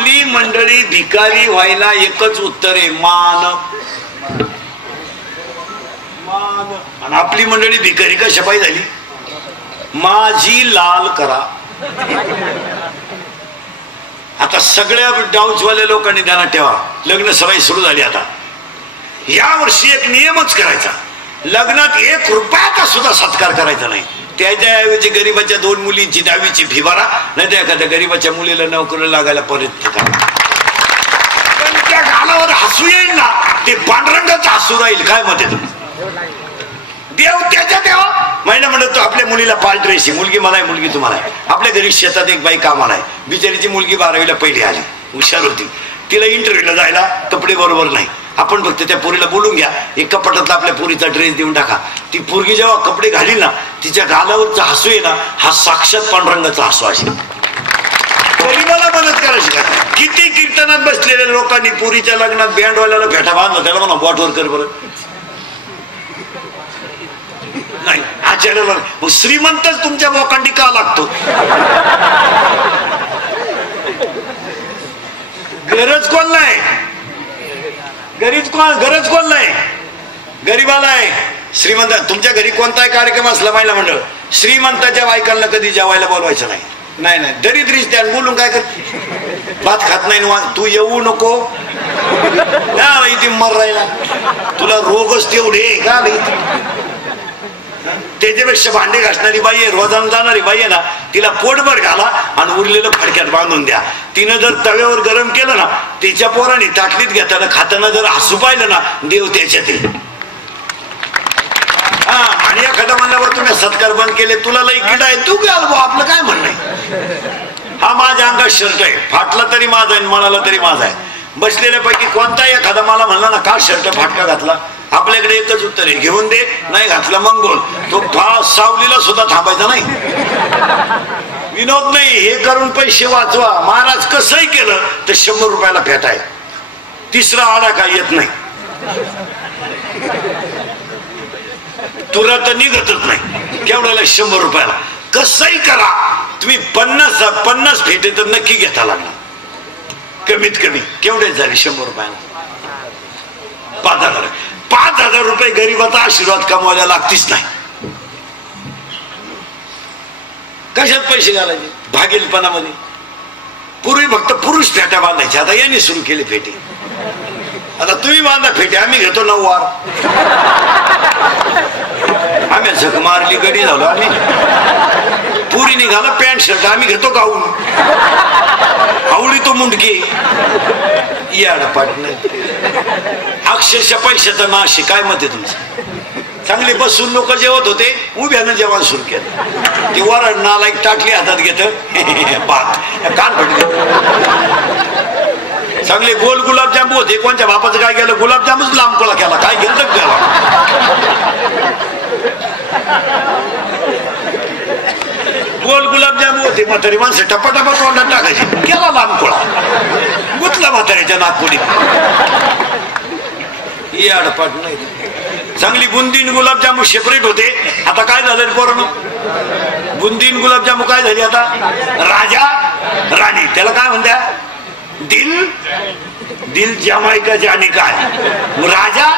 आपली मंडळी भिकारी व्हायला एकच उत्तर आहे, मान. मान. आणि आपली मंडळी भिकारी कशापायी झाली? माझी लाल करा. आता सगळ्या डाऊजवाल्या लोकांनी ध्यानात ठेवा, लग्न सराई सुरू झाली. आता या वर्षी एक नियमच करायचा, लग्नात 1 रुपयाचा सुद्धा सत्कार करायचा नाही. त्याच्याऐवजी गरीबाच्या 2 मुलींची 10वीची फी भरा, नाही तर एखाद्या गरीबाच्या मुलीला नोकरीला लागायला परत करा. पण त्या गालावर हसू येईल ना, ते पांढरंगाच हसू राहील. काय मत आहे? देव त्याच्या देवा. महिला म्हणत तो आपल्या मुलीला पाल ड्रेस आहे, मुलगी मला आहे, मुलगी तुम्हाला आहे. आपल्या घरी शेतात एक बाई कामाला आहे, बिचारीची मुलगी 12वीला पहिली आली, हुशार होती. तिला इंटरव्ह्यूला जायला कपडे बरोबर नाही. आपण फक्त त्या पोरीला बोलून घ्या, एक कपाटातला आपल्या पोरीचा ड्रेस देऊन टाका. ती पोरगी जेव्हा कपडे घालील ना, तिच्या गालावरचा हसू आहे ना, हा साक्षात पांडुरंगाचा हसू असेल. गरीबाला मदत करायची का? किती कीर्तनात बसलेल्या लोकांनी पोरीच्या लग्नात बँडवाल्याला भेटा बांधला, त्याला म्हणा बॉटवर कर बरं. नाही आचार्याला मग श्रीमंतच तुमच्या मोकांडी का लागतो? गरज कोण नाही, गरज कोण नाही, गरीबाला आहे. श्रीमंत तुमच्या घरी कोणताही कार्यक्रम असला महिला मंडळ, श्रीमंताच्या बायकांना कधी जेवायला बोलवायचं नाही. नाही नाही दरिद्रीच त्या बोलून काय कर, भात खात नाही, तू येऊ नको इथे मर राहिला, तुला रोगच तेवढे का नाही. त्याच्यापेक्षा भांडे घासणारी बाई आहे, रोजानं जाणारी बाई आहे ना, तिला पोटभर घाला आणि उरलेलं फडक्यात बांधून द्या. तिनं जर तव्यावर गरम केलं ना, तिच्या पोराने ताटलीत घेताना खाताना जर हसू पाहिलं ना, देव त्याच्यात येईल. हा आणि एखादा म्हणल्यावर तुम्ही सत्कार बंद केले, तुला लई किडा आहे, तू घाल बा, आपलं काय म्हणणं आहे. हा माझ्या अंगात शर्ट आहे, फाटला तरी माझा आहे, म्हणाला तरी माझा आहे. बसलेल्यापैकी कोणताही एखादा मला म्हणला ना, का शर्ट फाटका घातला, आपल्याकडे एकच उत्तर आहे, घेऊन दे, नाही घातला मग बोल. तो सावलीला सुद्धा थांबायचा नाही. विनोद नाही, हे करून पैसे वाचवा. महाराज कसंही केलं तर 100 रुपयाला फेट आहे, तिसरा आडा काय येत नाही, तुला तर निघतच नाही. केवढ्याला? 100 रुपयाला. कसंही करा तुम्ही 50 फेटे तर नक्की घेता लागणार, कमीत कमी. केवढे झाले 100 रुपयाला? 5000. 5000 रुपये गरीबाचा आशीर्वाद कमवायला लागतीच नाही. कशात पैसे घालायचे? भागेलपणामध्ये. पूर्वी फक्त पुरुष फेट्या बांधायचे, आता यांनी सुरू केली फेटी. आता तुम्ही बांधा फेटे, आम्ही घेतो 9 वार. आम्ही झक मारली गडी झालो आम्ही. पुरी निघाला पॅन्ट शर्ट, आम्ही घेतो गाऊन. आवडी तो मुंडके याडपाट नाही. अक्षरशः पैशाचा नाश. काय मत आहे तुमचं? चांगले बसून लोक जेवत होते, उभ्यानं जेवण सुरू केलं. ते वरण नालायक टाकली हातात घेत भात कान फटले. चांगले गोल गुलाबजाम होते, कोणत्या बापाचं काय केलं, गुलाबजामच लांबकोळा केला. काय घेतलं त्याला? गोल गुलाबजाम होते, म्हातारी माणसं टपाटपा तोंडात टाकायची, केला लांबकोळा, गुतला म्हातारीच्या नागपुडी. ही अडपाट नाही. चांगली बुंदीन गुलाबजामू सेपरेट होते, आता काय झालं पोरांनो? बुंदीन गुलाबजामू काय झाली आता? राजा राणी. त्याला काय म्हणत्या? दिल जमाई का जाने काय. राजा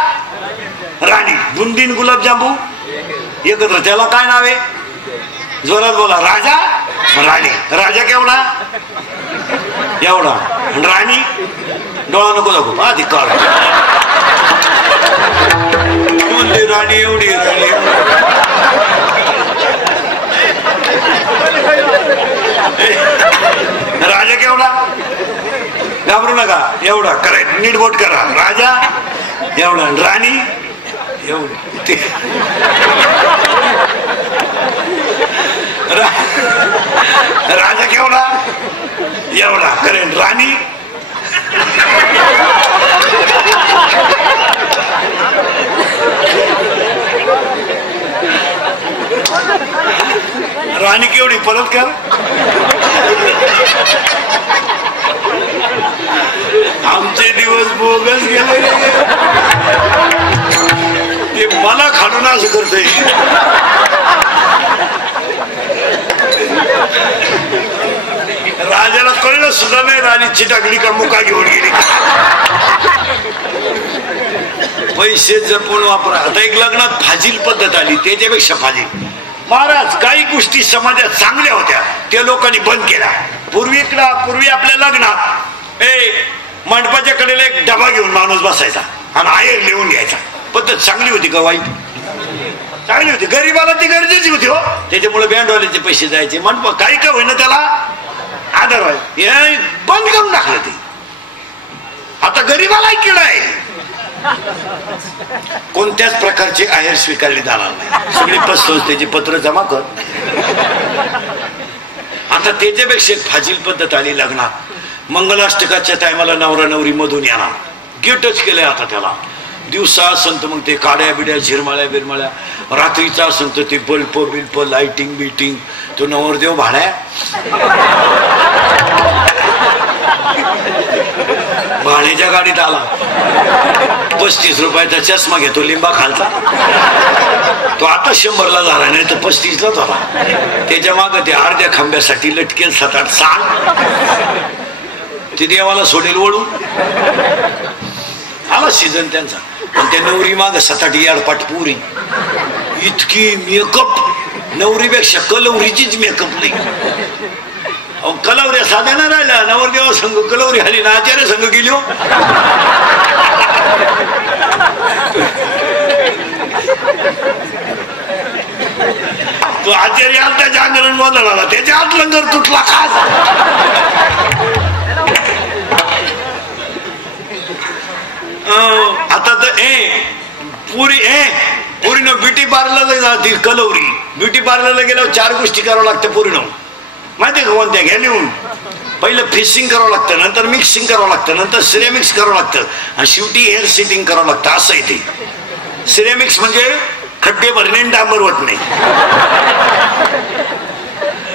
राणी बुंदीन गुलाबजामू एकत्र, त्याला काय नाव आहे? जोरात बोला. राजा राणी. राजा केवढा? एवढा. राणी डोळा नको दाखवू, आधी काढ. म्हणते राणी एवढी, राणी राजा केवढा? घाबरू नका, एवढा करायचं, नीट बोट करा. राजा एवढा, राणी एवढी. राजा केवढा? एवढा. करेन राणी राणी केवढी? परत कर. आमचे दिवस बोगस गेले, ते मला खाणून असं करतोय. राजाला कळलं सुद्धा नाही राणीची टाकली का मुका घेऊन गेली पैसे जपून वापरा. आता एक लग्नात फाजील पद्धत आली, त्याच्यापेक्षा फाजील. महाराज काही गोष्टी समाजात चांगल्या होत्या त्या लोकांनी बंद केल्या. पूर्वी आपल्या लग्नात मंडपाच्या कडेला एक डबा घेऊन माणूस बसायचा आणि आयर लिहून घ्यायचा. पद्धत चांगली होती का वाईट? चांगली होती. गरीबाला ती गरजेची होती हो. त्याच्यामुळे बँडवाल्याचे पैसे जायचे, मंडप काही का होईना त्याला आधार व्हायचा. बंद करून टाकलं ते. आता गरीबाला किडा आहे. कोणत्याच प्रकारचे आहेर स्वीकारले जाणार नाही. सगळी पतसंस्थेची पत्र जमा कर. आता त्याच्यापेक्षा एक फाजील पद्धत आली लग्नात. मंगलाष्टकाच्या टायमाला नवरा नवरी मधून येणार, गेटच केलंय आता त्याला. दिवसा असन तर मग ते काड्या बिड्या झिरमाळ्या बिरमाळ्या, रात्रीचा असन तर ते बल्ब बिल्प लाइटिंग बिटिंग. तो नवरदेव भाड्या भाड्याच्या गाडीत आला, 35 रुपयाचा चष्मा घेतो लिंबा खालचा. तो आता 100ला झाला, नाही तर 35लाच होता. त्याच्या माग ते अर्ध्या खांब्यासाठी लटकेल 7-8 सांग. ते देवाला सोडेल वळून. आला सीझन त्यांचा. आणि त्या नवरी माग 7-8 याडपाट पुरी. इतकी मेकअप, नवरीपेक्षा कलवरीचीच मेकअप नाही. कलवऱ्या साध्या ना राहिल्या. नवरदेवा संघ कलवरी आली ना आचार्य संघ गेली हो. तो आचार्य आलता जागरण बदलला, त्याच्या आत लंगर तुटला खास. आता तर पुरीनं ब्युटी पार्लरला जाते. कलवरी ब्युटी पार्लरला गेल्यावर 4 गोष्टी करावं लागतं पुरीनं. माहितीये का कोणत्या? घ्या लिहून. पहिलं फिशिंग करावं लागतं, नंतर मिक्सिंग करावं लागतं, नंतर सिरेमिक्स करावं लागतं आणि शेवटी हेअर सेटिंग करावं लागतं. असं आहे ते. सिरेमिक्स म्हणजे खड्डे भरणे, डांबर वटणे,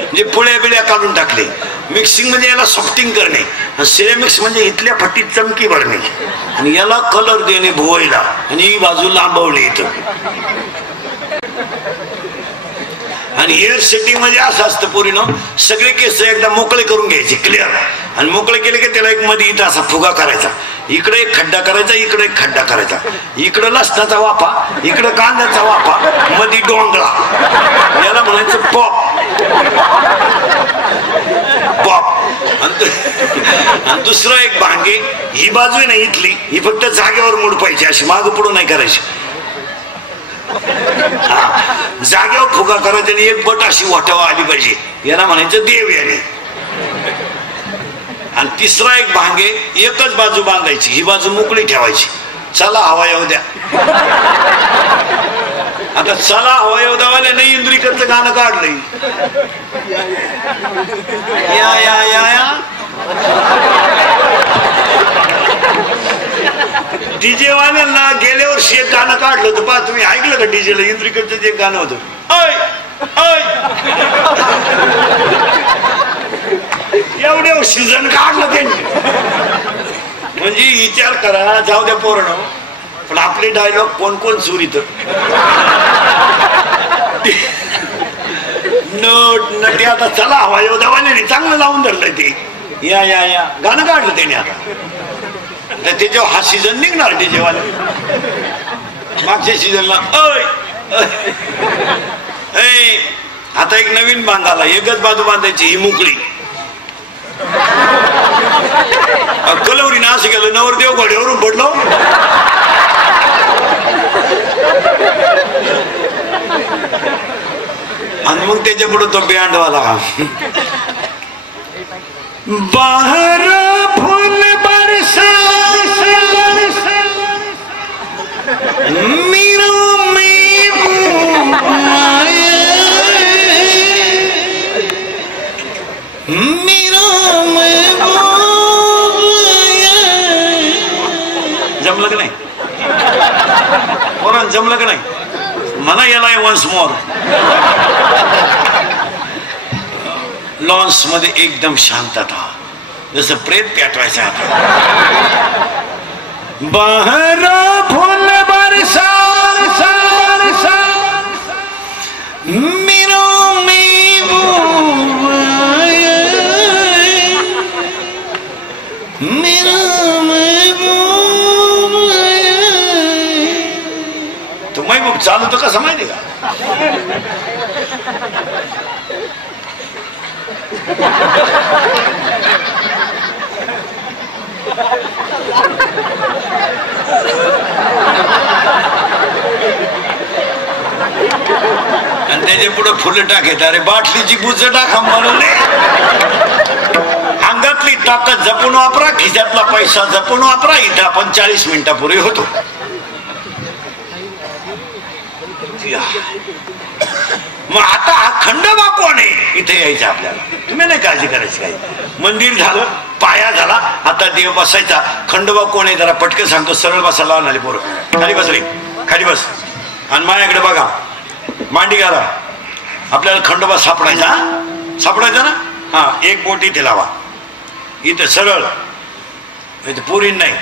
म्हणजे पुळ्या बिळ्या काढून टाकले. मिक्सिंग म्हणजे याला सॉफ्टिंग करणे. सिरेमिक्स म्हणजे इथल्या फटीत चमकी भरणे आणि याला कलर देणे भुवायला, आणि ही बाजू लांबवली इथं. आणि हेअर सेटिंग म्हणजे असं असतं, पोरीनं सगळे केस एकदा मोकळे करून घ्यायचे क्लिअर. आणि मोकळे केले की त्याला एक मध्ये इथं असा फुगा करायचा. इकडे एक खड्डा करायचा, इकडे एक खड्डा करायचा. इकडं लसणाचा वाफा, इकडं कांद्याचा वाफा, मध्ये डोंगळा. याला म्हणायचं पॉप. आणि दुसरं एक भांगे. ही बाजू आहे ना इथली, ही फक्त जागेवर मोड पाहिजे, अशी मागं पुढं नाही करायची. जागेवर फुगा करायचा आणि एक बट अशी वाटावा आली पाहिजे. याला म्हणायचं देव याने. आणि तिसरा एक भांगे, एकच बाजू बांधायची, ही बाजू मोकळी ठेवायची. चला हवा येऊ द्या. आता चला हवा येऊ द्यावाले नाही इंद्रिकरचं गाणं काढलंय. या या या या डीजे वाल्यांना गेल्या वर्षी एक गाणं काढलं होतं पहा. तुम्ही ऐकलं का? डीजेला इंद्रिकडचं जे गाणं होतं, एवढे सीझन काढलं त्यांनी. म्हणजे विचार करा, जाऊ द्या पोरणं, पण आपले डायलॉग कोण कोण चोरीत. नटी आता चला हवा येऊ दवाने चांगलं लावून धरलंय ते. या या या गाणं काढलं त्याने. आता त्याच्यावर हा सीझन निघणार डीजेवाले. मागच्या सीझनला आता एक नवीन बांधाला, एकच बाजू बांधायची, ही मोकळी. कलवरी ना असं केलं, नवरदेव घोड्यावरून पडलो. आणि मग त्याच्या पुढे तो बँडवाला. बाहर फूल बरसा जमलं का नाही? पोरांनो जमलं का नाही? म्हणा याला वन्स मोर. लॉन्स मध्ये एकदम शांतता, जसं प्रेत पेटवायचं. आता बाहर फूल बरसा तो महबूब चालू तर कसं माहिती का? आणि त्याच्या पुढे फुलं टाकेत. अरे बाटलीची बुज टाका म्हणून अंगातली ताकद जपून वापरा, खिशातला पैसा जपून वापरा. इथं आपण 40 मिनिटापूर्वी होतो. मग आता हा खंडोबा कोण आहे इथे यायचं आपल्याला. तुम्ही नाही काळजी करायची. काही मंदिर झालं, पाया झाला, आता देव बसायचा. खंडोबा कोण आहे जरा पटकन सांगतो. सरळ बसायला आणाले पोरं. खाली बस रे, खाली बस. आणि माझ्याकडे बघा, मांडी घाला. आपल्याला खंडोबा सापडायचा. सापडायचा ना? हा, एक बोट इथे लावा. इथं सरळ, इथे पुरी नाही,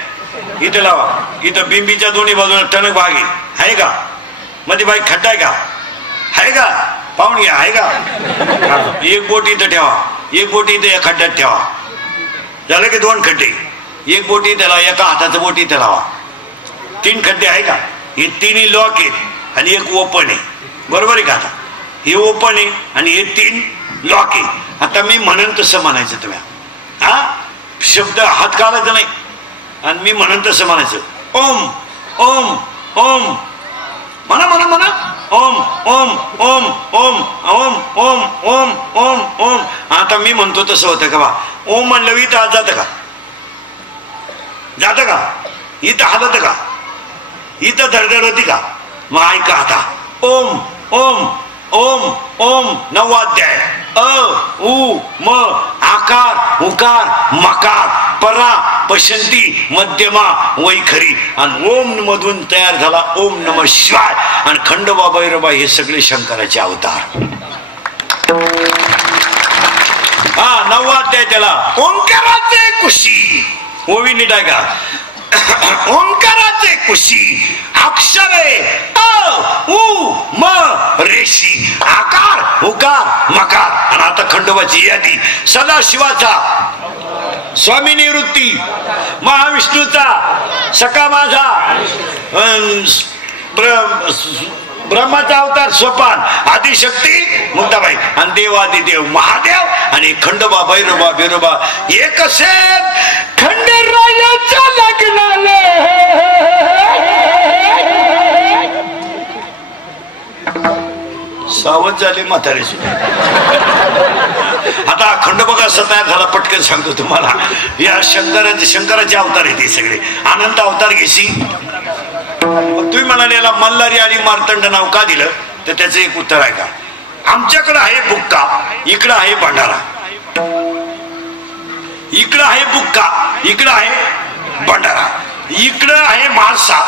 इथे लावा. इथं बिंबीच्या दोन्ही बाजूला टणक भाग आहे का? मध्ये बाई खड्डा आहे का? आहे का? पाहून घ्या, आहे का? एक बोट इथं ठेवा, एक बोट इथे या खड्ड्यात ठेवा. झालं की 2 खड्डे. एक बोट इथे लावा, एका हाताचं बोट इथे लावा. 3 खड्डे आहे का? हे 3 लॉक आहेत आणि एक ओपन आहे. बरोबर आहे का? आता हे ओपन आहे आणि हे 3 लॉक आहे. आता मी म्हणन तसं म्हणायचं तुम्ही. हा शब्द हात काढायचा नाही आणि मी म्हणन तसं म्हणायचं. ओम ओम ओम म्हणा म्हणा म्हणा. ओम ओम ओम ओम ओम ओम ओम ओम ओम. आता मी म्हणतो तसं होतं का बा? ओम म्हणलं इथं आत जातं का? जातं का? इथं हात का? इथं धडधड होती का? मग ऐका आता. ओम ओम ओम ओम. 9वा अध्याय. अ उ म आकार उकार मकार परा पशंती मध्यमा वैखरी. आणि ओम मधून तयार झाला ओम नम शिवाय. आणि खंडोबा भैरबा हे सगळे शंकराचे अवतार. हा 9वा अध्याय त्याला ओंकाराचे कुशी. ओवी नीट आहे का? ओंकाराचे कुशी अक्षरे अ उ म रेशी आकार उकार मकार. आणि आता खंडोबाची यादी. सदाशिवाचा, स्वामी निवृत्ती, महाविष्णूचा, सखा माझा, ब्रह्माचा अवतार सोपान, आदिशक्ती मुक्ताबाई आणि देवादिदेव महादेव आणि खंडोबा भैरोबा बिरोबा. एक खंडरायाच्या लग्नाला सावध झाले म्हातारे सुद्धा. आता खंडोबा कसा तयार झाला पटकन सांगतो तुम्हाला. या शंकराचे अवतार आहेत हे सगळे. अनंत अवतार घेशी. तुम्ही म्हणाले याला मल्हारी आणि मार्तंड नाव का दिलं? तर त्याचं एक उत्तर आहे का? आमच्याकडे आहे बुक्का, इकडं आहे भंडारा. इकडं आहे बुक्का, इकडं आहे भंडारा. इकडं आहे म्हाळसा,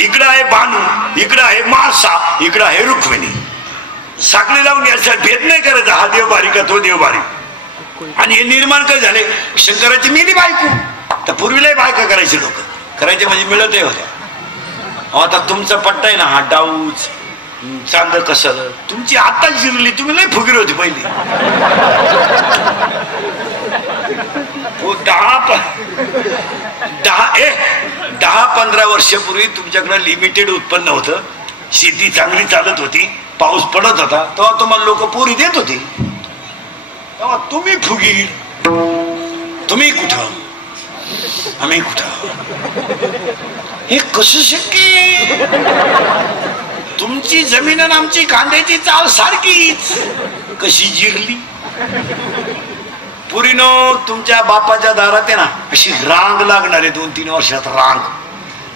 इकडं आहे भानू, इकडं आहे म्हाळसा, इकडं आहे रुक्मिणी. साखळी लावून याचा भेद नाही करायचा. हा देव बारी का तो देव बारी. आणि हे निर्माण काय झाले? शंकराची मिली बायको. तर पूर्वीलाही बायका करायचे लोक. करायचे म्हणजे मिळतही होत्या. आता तुमचा पट्टा आहे ना हा डाऊच चांद कसं तुमची आता जिरली. तुम्ही लय फुगीर होती पहिली. 10-15 वर्षापूर्वी तुमच्याकडे लिमिटेड उत्पन्न होतं. शेती चांगली चालत होती, पाऊस पडत होता, तेव्हा तुम्हाला लोक पोरी देत होती. तेव्हा तुम्ही फुगीर. तुम्ही कुठं, आम्ही कुठं? हे कसं शक्य? तुमची जमीन आणि आमची कांद्याची चाल सारखीच. कशी जिरली? पुरीनो तुमच्या बापाच्या दारात आहे ना अशी रांग लागणार आहे 2-3 वर्षात. रांग.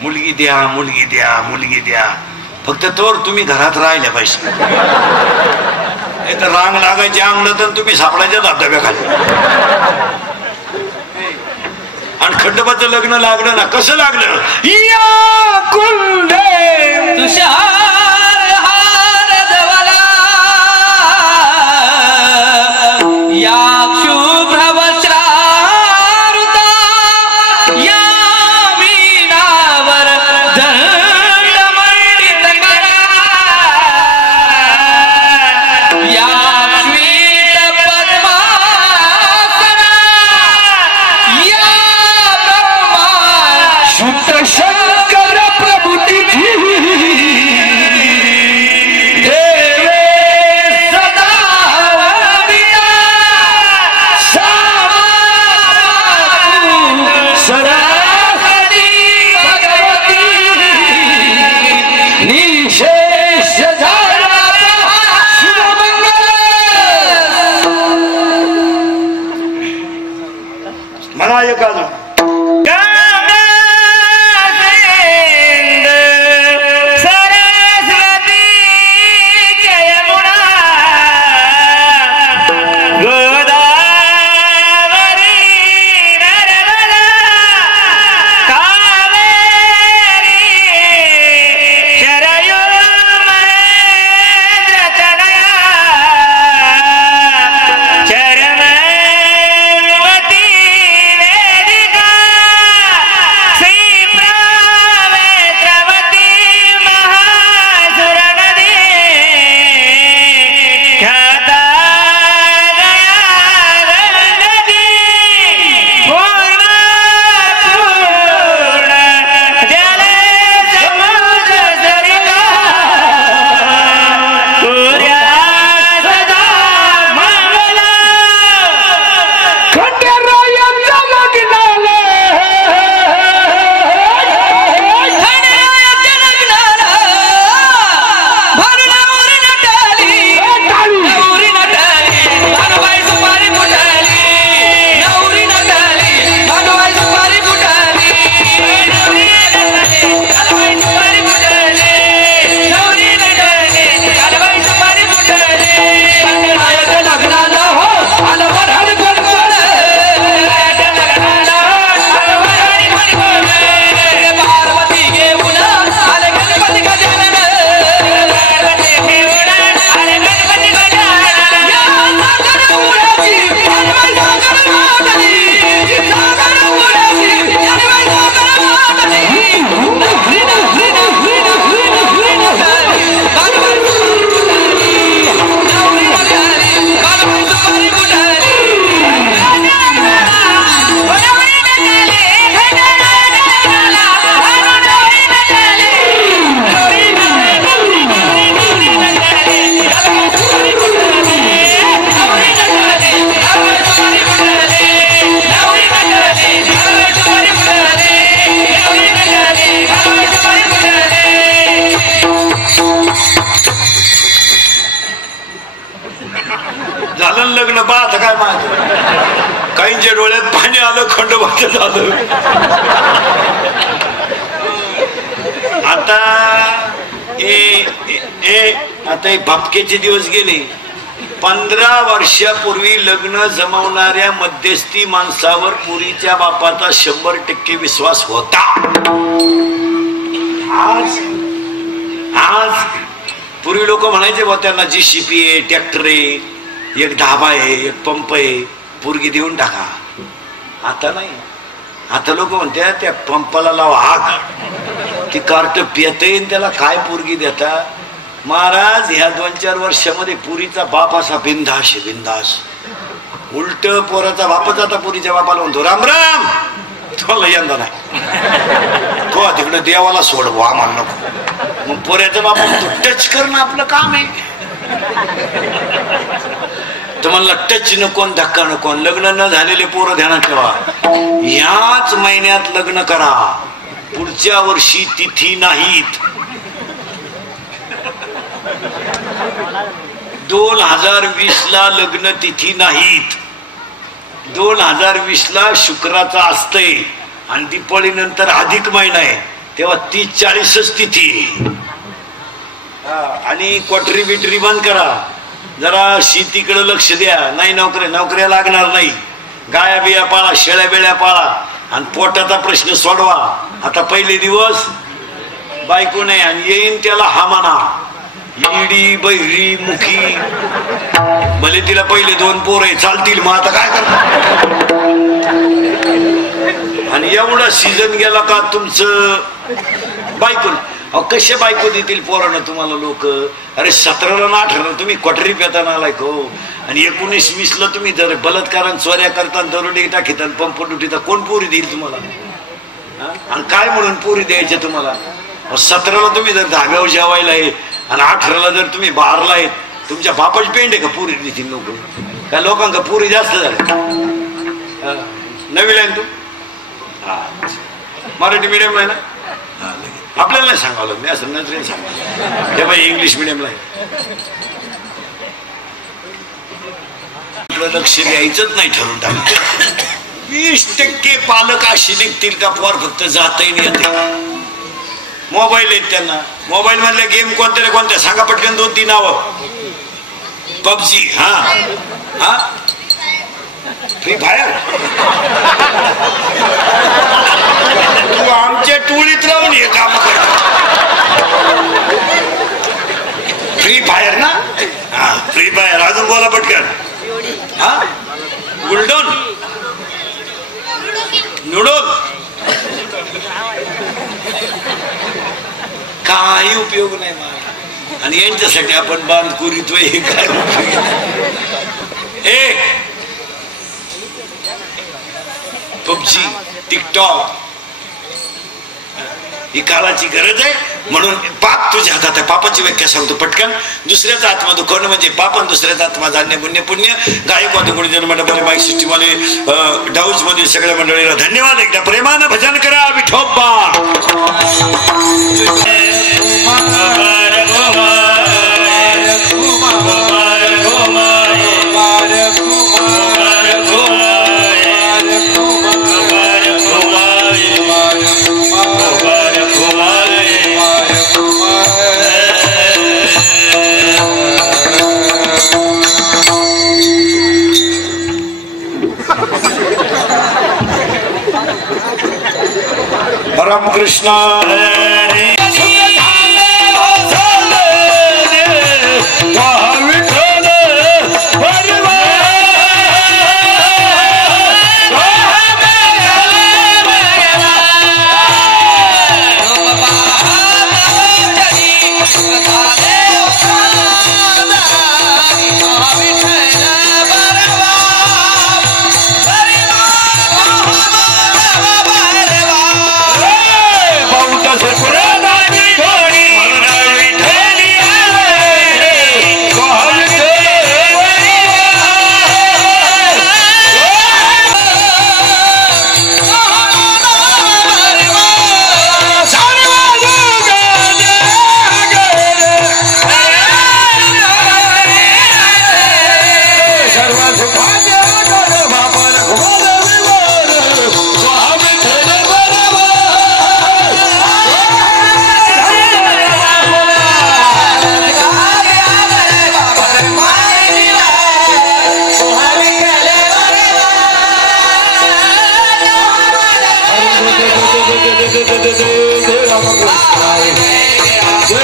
मुलगी द्या, मुलगी द्या, मुलगी द्या. फक्त तोवर तुम्ही घरात राहिल्या पाहिजे. नाही तर रांग लागायची अंगण तर तुम्ही सापडायच्या धबधब्याखाली. आणि खंडोबाचं लग्न लागलं ना. कसं लागलं? या कुंडे तुषार हार धवला या शुभ्र वस्त्रारुता या वीणावर दंड मंडित करा या श्वेत पद्मासना या शंकर प्रभु तिथी देवे सदा विना सरस्वती भगवती निशेष म्हणा एक अजून लग्न बा आता काय माझ काहींच्या डोळ्यात पाणी आलं खंडोबाचं झालं आता आता भपकेचे दिवस गेले 15 वर्षापूर्वी लग्न जमवणाऱ्या मध्यस्थी माणसावर पुरीच्या बापाचा 100% विश्वास होता आज पूर्वी लोक म्हणायचे बा त्यांना JCB आहे ट्रॅक्टर आहे एक धाबा आहे एक पंप आहे पुरगी देऊन टाका आता नाही आता लोक म्हणतात त्या पंपाला लाव आग ती कार्ट पियते त्याला काय पुरगी देता महाराज ह्या 2-4 वर्षामध्ये पुरीचा बाप असा बिंदास बिंदास उलट पोराचा बापच आता पुरीच्या बापाला म्हणतो राम राम तुम्हाला यंदा नाही तो तिकडे देवाला सोडवो आम्हाला नको मग पोऱ्याचा बाप म्हणतो टच करणं आपलं काम आहे तर म्हणला टच नको धक्का नको लग्न न झालेले पोरं ध्यानात ठेवा याच महिन्यात लग्न करा पुढच्या वर्षी तिथी नाहीत 2020 ला लग्न तिथी नाहीत 2020 ला शुक्राचा असतंय आणि दिवाळी नंतर अधिक महिना आहे तेव्हा 30-40च तिथी आणि क्वाटरी बिटरी बंद करा जरा शेतीकडे लक्ष द्या नाही नोकऱ्या लागणार नाही गाया बिया पाळा शेळ्या बेळ्या पाळा आणि पोटाचा प्रश्न सोडवा आता पहिले दिवस बायको नाही आणि येईन त्याला हा म्हणा इडी बहिरी मुखी भले तिला पहिले 2 पोरं चालतील मग आता काय करणार आणि एवढा सीझन गेला का तुमचं बायको कसे बायको देतील पोरांना तुम्हाला लोक अरे 17 ना 18 तुम्ही क्वाटरी पेताना आलाय हो आणि 19-20 ला तुम्ही जर बलात्कार चोऱ्या करता दरोडे टाकीता पंप डुटीता कोण पोरी देईल तुम्हाला आणि काय म्हणून पुरी द्यायचे तुम्हाला? 17ला तुम्ही जर 10व्यावर जेवायला आहे आणि 18ला जर तुम्ही 12ला आहेत, तुमच्या बापाची पेंड आहे का पुरी देतील लोक? काय लोकांका पुरी जास्त झाले? नवीला आहे तू? हा, मराठी मिडियमला आहे ना? हा, आपल्याला नाही सांगावं लागलं, असं नजरेने सांगा. हे बाई इंग्लिश मिडियमला आहे. लक्ष द्यायचंच नाही ठरवून टाकलं. 20% पालक अशी निघतील का पोर फक्त जाताही नाही येते. मोबाईल आहेत त्यांना, मोबाईल मधल्या गेम कोणत्या कोणत्या सांगा पटकन 2-3 नावं. पबजी, हा हा, फ्री फायर. तू आमच्या टोळीत राहून हे काम कर. फ्री फायर ना? हा, फ्री फायर. अजून बोला पटकन. हा, गुलडोन, नूडल. काही उपयोग नाही मला. आणि यांच्यासाठी आपण बांध कुरीतोय, हे काय उपयोग? पबजी, टिकटॉक ही काळाची गरज आहे. म्हणून पाप तुझ्या हातात आहे. पापाची व्याख्या सांगतो पटकन. दुसऱ्याचा आत्मा दुखवणं म्हणजे पाप, आणि दुसऱ्याचा आत्मा जाणणे पुण्य. पुण्य. गायक वाद कोणी जन्मंडळी बाईक सिस्टीमवाले डाऊज मध्ये सगळ्या मंडळीला धन्यवाद. एकदा प्रेमानं भजन करा Vithoba. Ramakrishna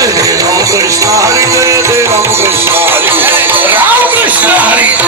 Hare Krishna, Hare Krishna, Hare Krishna, Ram Krishna, Hare